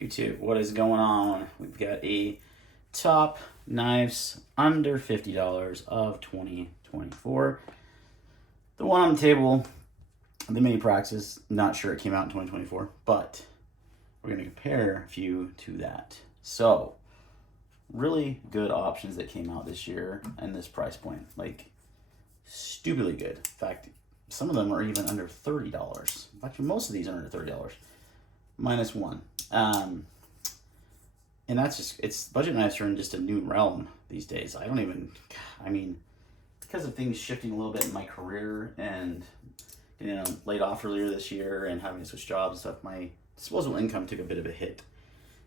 YouTube, what is going on? We've got a top knives under $50 of 2024. The one on the table, the mini Praxis, not sure it came out in 2024, but we're going to compare a few to that. So, really good options that came out this year and this price point. Like, stupidly good. In fact, some of them are even under $30. Actually, most of these are under $30. Minus one. And that's just, it's budget knives are in just a new realm these days. I mean, because of things shifting a little bit in my career and getting laid off earlier this year and having to switch jobs and stuff, my disposable income took a bit of a hit.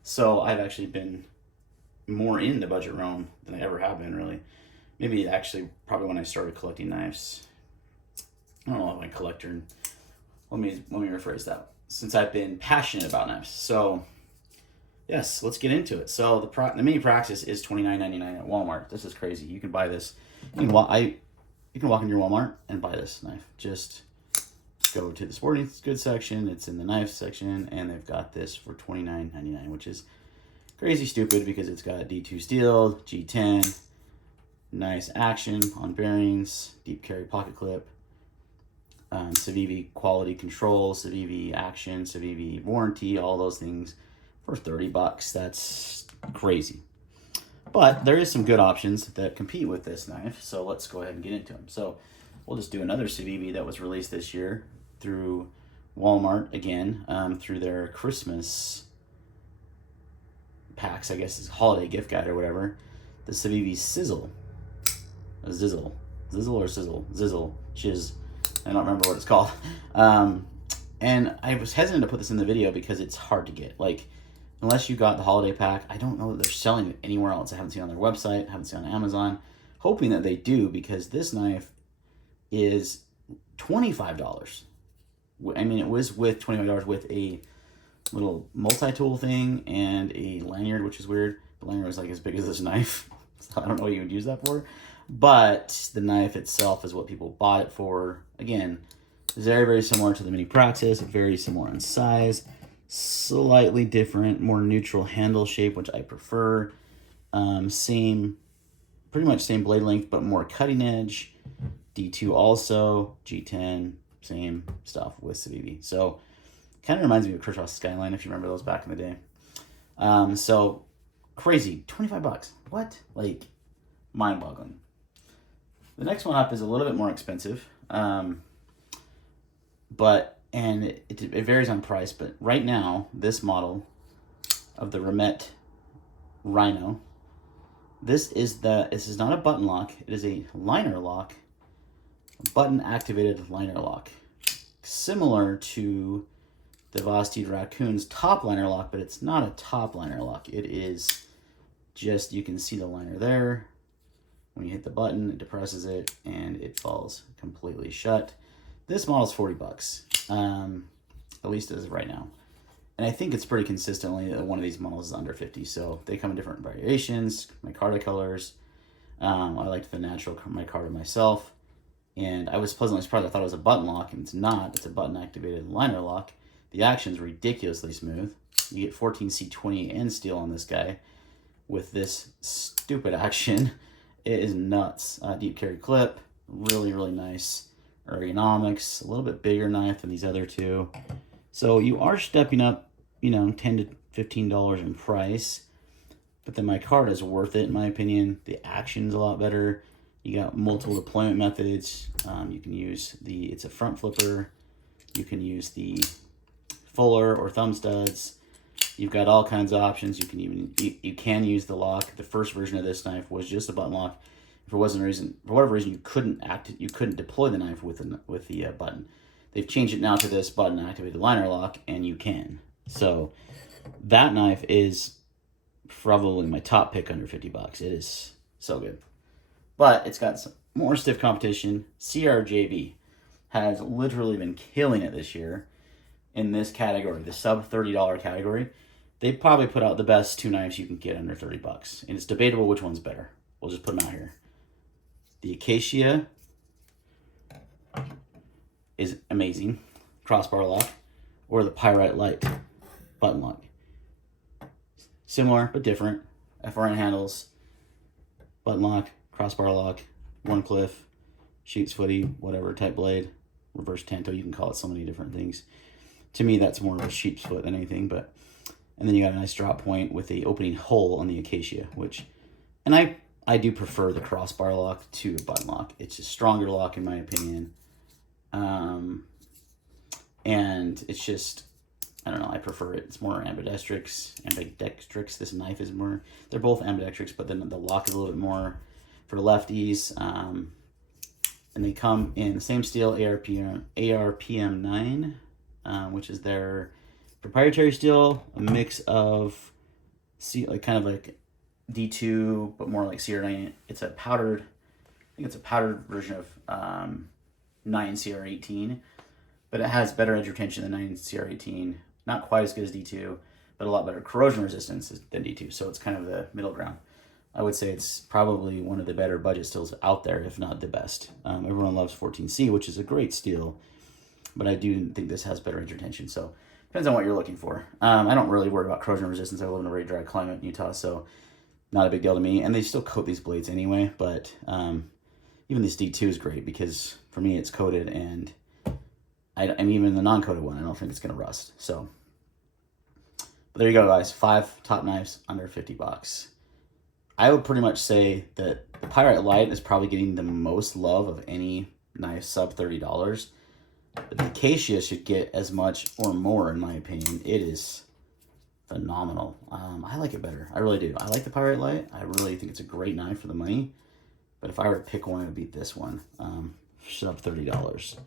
So I've actually been more in the budget realm than I ever have been, really. Maybe actually probably when I started collecting knives. I don't know if I'm a collector. Let me rephrase that. Since I've been passionate about knives. So, yes, let's get into it. So, the mini Praxis is $29.99 at Walmart. This is crazy. You can buy this. You can walk in your Walmart and buy this knife. Just go to the sporting goods section. It's in the knife section, and they've got this for $29.99, which is crazy stupid because it's got D2 steel, G10, nice action on bearings, deep carry pocket clip. Civivi quality control, Civivi action, Civivi warranty, all those things for $30. That's crazy. But there is some good options that compete with this knife, so let's go ahead and get into them. So we'll just do another Civivi that was released this year through Walmart again, through their Christmas packs, I guess is holiday gift guide or whatever. The Civivi Zizzle. Zizzle or Sizzle? Zizzle. I don't remember what it's called. And I was hesitant to put this in the video because it's hard to get. Like, unless you got the holiday pack, I don't know that they're selling it anywhere else. I haven't seen it on their website, haven't seen it on Amazon. Hoping that they do, because this knife is $25. I mean, it was with $25 with a little multi-tool thing and a lanyard, which is weird. The lanyard was like as big as this knife. So I don't know what you would use that for. But the knife itself is what people bought it for. Again, very, very similar to the mini Praxis. Very similar in size. Slightly different, more neutral handle shape, which I prefer. Pretty much same blade length, but more cutting edge. D2 also. G10, same stuff with Civivi. So, kind of reminds me of Kershaw Skyline, if you remember those back in the day. So, crazy. $25. What? Like, mind-boggling. The next one up is a little bit more expensive, and it varies on price, but right now, this model of the Remt Rhino, this is not a button lock, it is a liner lock, button-activated liner lock, similar to the Vosteed Raccoon's top liner lock, but it's not a top liner lock. It is just, you can see the liner there. When you hit the button, it depresses it, and it falls completely shut. This model's $40, at least as of right now. And I think it's pretty consistently that one of these models is under 50, so they come in different variations, micarta colors. I liked the natural micarta myself, and I was pleasantly surprised. I thought it was a button lock, and it's not. It's a button-activated liner lock. The action's ridiculously smooth. You get 14C28 and steel on this guy with this stupid action. It is nuts. Deep carry clip, really, really nice ergonomics. A little bit bigger knife than these other two. So you are stepping up, $10 to $15 in price. But the micarta is worth it, in my opinion. The action's a lot better. You got multiple deployment methods. You can use it's a front flipper. You can use the fuller or thumb studs. You've got all kinds of options. You can use the lock. The first version of this knife was just a button lock. For whatever reason, you couldn't deploy the knife with the button. They've changed it now to this button activated liner lock, and you can. So that knife is probably my top pick under $50. It is so good, but it's got some more stiff competition. CRJB has literally been killing it this year in this category, the sub $30 category. They probably put out the best two knives you can get under $30, and it's debatable which one's better. We'll just put them out here. The Acacia is amazing, crossbar lock, or the Pyrite Lite button lock. Similar, but different. FRN handles, button lock, crossbar lock, one cliff, sheep's footy, whatever type blade, reverse tanto, you can call it so many different things. To me, that's more of a sheep's foot than anything, but, and then you got a nice drop point with a opening hole on the Acacia, which, and I do prefer the crossbar lock to a button lock. It's a stronger lock in my opinion. And it's just, I don't know, I prefer it. It's more ambidextrous. This knife is more, they're both ambidextrous, but then the lock is a little bit more for lefties. And they come in the same steel, ARPM 9, which is their proprietary steel, a mix of, kind of like D2, but more like CR9. It's a powdered, I think it's a powdered version of 9 CR18. But it has better edge retention than 9 CR18. Not quite as good as D2, but a lot better corrosion resistance than D2. So it's kind of the middle ground. I would say it's probably one of the better budget steels out there, if not the best. Everyone loves 14C, which is a great steel, but I do think this has better edge retention. So depends on what you're looking for. I don't really worry about corrosion resistance. I live in a very dry climate in Utah, so not a big deal to me. And they still coat these blades anyway, but even this D2 is great because for me it's coated, and I mean, even the non-coated one, I don't think it's going to rust. So, but there you go, guys. 5 top knives under 50 bucks. I would pretty much say that the Pyrite Lite is probably getting the most love of any knife sub $30. But the Acacia should get as much or more, in my opinion. It is phenomenal. I like it better. I really do. I like the Pyrite Lite. I really think it's a great knife for the money. But if I were to pick one, it would be this one. Sub $30.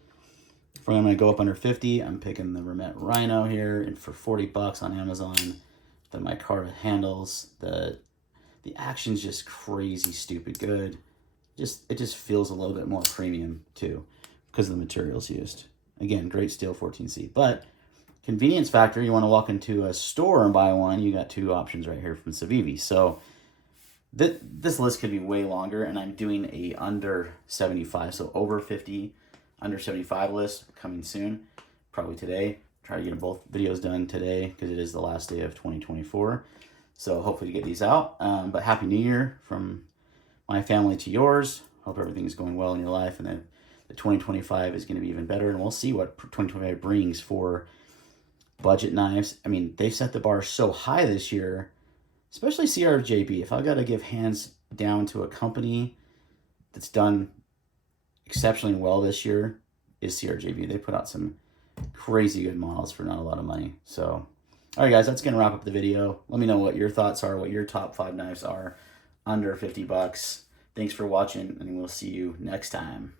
If I'm going to go up under 50, I'm picking the Remt Rhino here, and for 40 bucks on Amazon. The micarta handles, the action's just crazy stupid good. It just feels a little bit more premium too, because of the materials used. Again, great steel 14C, but convenience factor, you want to walk into a store and buy one, you got 2 options right here from Civivi. So this list could be way longer, and I'm doing a under 75, so over 50, under 75 list coming soon, probably today. Try to get both videos done today because it is the last day of 2024. So hopefully to get these out. But Happy New Year from my family to yours. Hope everything's going well in your life, and then the 2025 is going to be even better, and we'll see what 2025 brings for budget knives. I mean, they set the bar so high this year, especially CRJB. If I got to give hands down to a company that's done exceptionally well this year, is CRJB. They put out some crazy good models for not a lot of money. So, all right, guys, that's going to wrap up the video. Let me know what your thoughts are, what your top 5 knives are under 50 bucks. Thanks for watching, and we'll see you next time.